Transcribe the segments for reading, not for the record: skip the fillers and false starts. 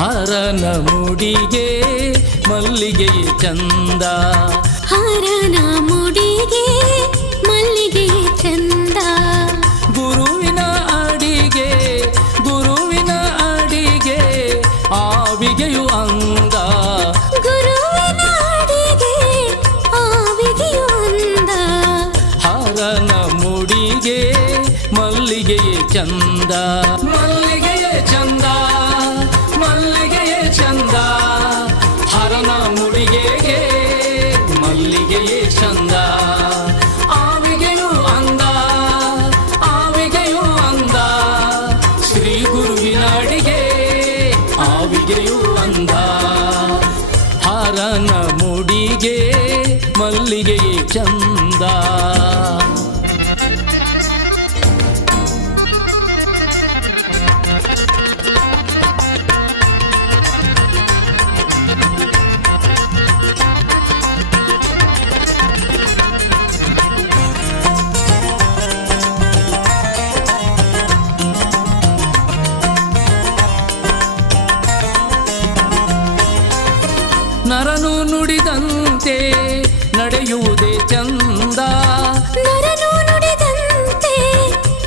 ಹರನ ಮುಡಿಗೆ ಮಲ್ಲಿಗೆಯೇ ಚಂದ, ಹರನ ಮುಡಿಗೆ ಮಲ್ಲಿಗೆಯೇ ಚಂದ. ಗುರುವಿನ ಅಡಿಗೆ ಗುರುವಿನ ಅಡಿಗೆ ಆವಿಗೆಯು ಅಂದ, ಗುರುವಿನ ಅಡಿಗೆ ಆವಿಗೆಯು ಅಂದ. ಹರನ ಮುಡಿಗೆ ಮಲ್ಲಿಗೆಯೇ ಚಂದ, ಮಲ್ಲಿಗೆಯೇ ಚಂದ, ಮಲ್ಲಿಗೆಯೇ ಚಂದ. ಹರನ ಮುಡಿಗೆಗೆ ಮಲ್ಲಿಗೆಯೇ ಚಂದ, ಆವಿಗೆಯೂ ಅಂದ, ಆವಿಗೆಯೂ ಅಂದ. ಶ್ರೀ ಗುರುವಿನ ಅಡಿಗೆ ಆವಿಗೆಯೂ ಅಂದ. ಹರನ ಮುಡಿಗೆ ಮಲ್ಲಿಗೆಯೇ ಚಂದ. ನರನು ನುಡಿದಂತೆ ನಡೆಯುವುದೇ ಚಂದ, ನರನು ನುಡಿದಂತೆ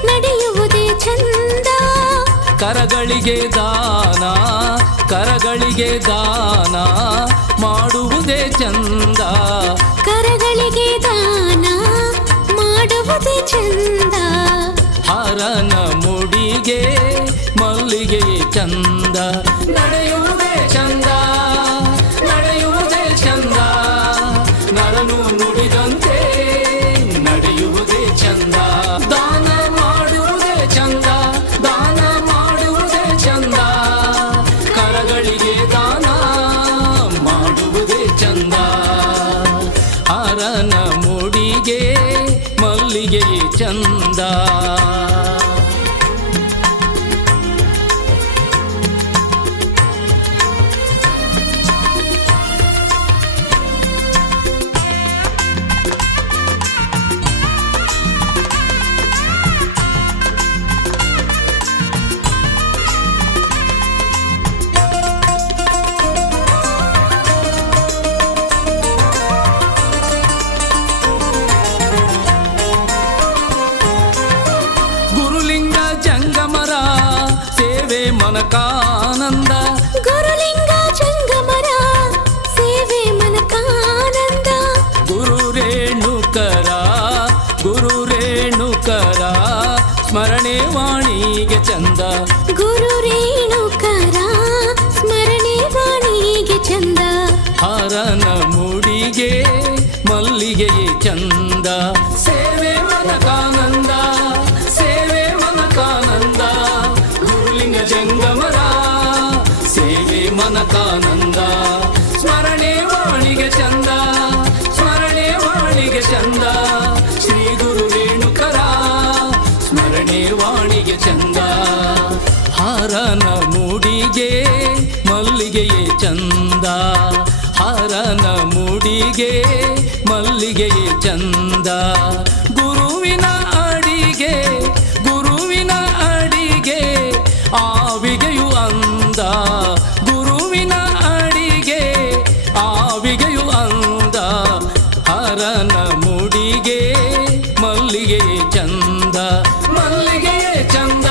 ನಡೆಯುವುದೇ ಚಂದ. ಕರಗಳಿಗೆ ದಾನ ಕರಗಳಿಗೆ ದಾನ ಮಾಡುವುದೇ ಚಂದ, ಕರಗಳಿಗೆ ದಾನ ಮಾಡುವುದೇ ಚಂದ. ಹರನ ಮುಡಿಗೆ ಮಲ್ಲಿಗೆಯೇ ಚಂದ, ನಡೆಯುವುದೇ ಚಂದ, ನಡೆಯುವುದೇ ಚಂದ. ನರನು ನುಡಿದಂತೆ ನಡೆಯುವುದೇ ಚಂದ, ದಾನ ಮಾಡುವುದೇ ಚಂದ, ದಾನ ಮಾಡುವುದೇ ಚಂದ. ಕರಗಳಿಗೆ ದಾನ ಮಾಡುವುದೇ ಚಂದ. ಹರನ ಮುಡಿಗೆ ಮಲ್ಲಿಗೆಯೇ ಚಂದ. ಮನಕಾನಂದ, ಗುರುಲಿಂಗ ಜಂಗಮರ ಸೇವೆ ಮನಕಾನಂದ. ಗುರು ರೇಣುಕರ ಗುರು ರೇಣುಕರ ಸ್ಮರಣೆ ವಾಣಿಗೆ ಚಂದ, ಗುರು ರೇಣುಕರ ಸ್ಮರಣೆ ವಾಣಿಗೆ ಚಂದ. ಹರನ ಮುಡಿಗೆ ಮಲ್ಲಿಗೆಯೇ ಚಂದ, ಸೇವೆ ಮನಕಾನಂದ, ಸೇವೆ ಮನಕಾನಂದ. ಗುರುಲಿಂಗ ಜಂಗಮರ ಸೇವೆ ಮನಕಾನಂದ, ಸ್ಮರಣೆ ವಾಣಿಗೆ ಚಂದ, ಸ್ಮರಣೆ ವಾಣಿಗೆ ಚಂದ. ಶ್ರೀ ಗುರು ರೇಣುಕರ ಸ್ಮರಣೆ ವಾಣಿಗೆ ಚಂದ. ಹರನ ಮುಡಿಗೆ ಮಲ್ಲಿಗೆಯೇ ಚಂದ, ಹರನ ಮುಡಿಗೆ ಮಲ್ಲಿಗೆಯೇ ಚಂದ. ಗುರುವಿನ ಅಡಿಗೆ ಗುರುವಿನ ಅಡಿಗೆ ಆವಿಗೆಯು ಅಂದ, ಗುರುವಿನ ಅಡಿಗೆ ಆವಿಗೆಯು ಅಂದ. ಹರನ ಮುಡಿಗೆ ಮಲ್ಲಿಗೆಯೇ ಚಂದ, ಮಲ್ಲಿಗೆಯೇ ಚಂದ,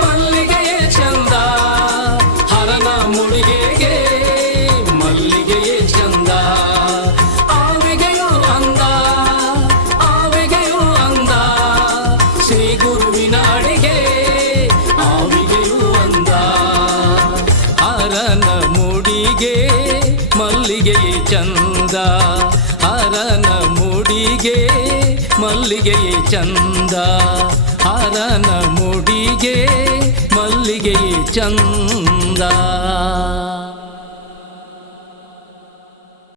ಮಲ್ಲಿಗೆಯೇ ಚಂದ. ಹರನ ಮುಡಿಗೆಗೆ ಮಲ್ಲಿಗೆಯೇ ಚಂದ, ಆವಿಗೆಯು ಅಂದ, ಆವಿಗೆಯು ಅಂದ. ಶ್ರೀ ಗುರುವಿನ ಅಡಿಗೆ ಆವಿಗೆಯು ಅಂದ. ಹರನ ಮುಡಿಗೆ ಮಲ್ಲಿಗೆಯೇ ಚಂದ, ಹರನ ಮುಡಿಗೆ ಮಲ್ಲಿಗೆಯೇ ಚಂದ ಹರನ ಮುಡಿಗೆ ಮಲ್ಲಿಗೆಯೇ ಚಂದ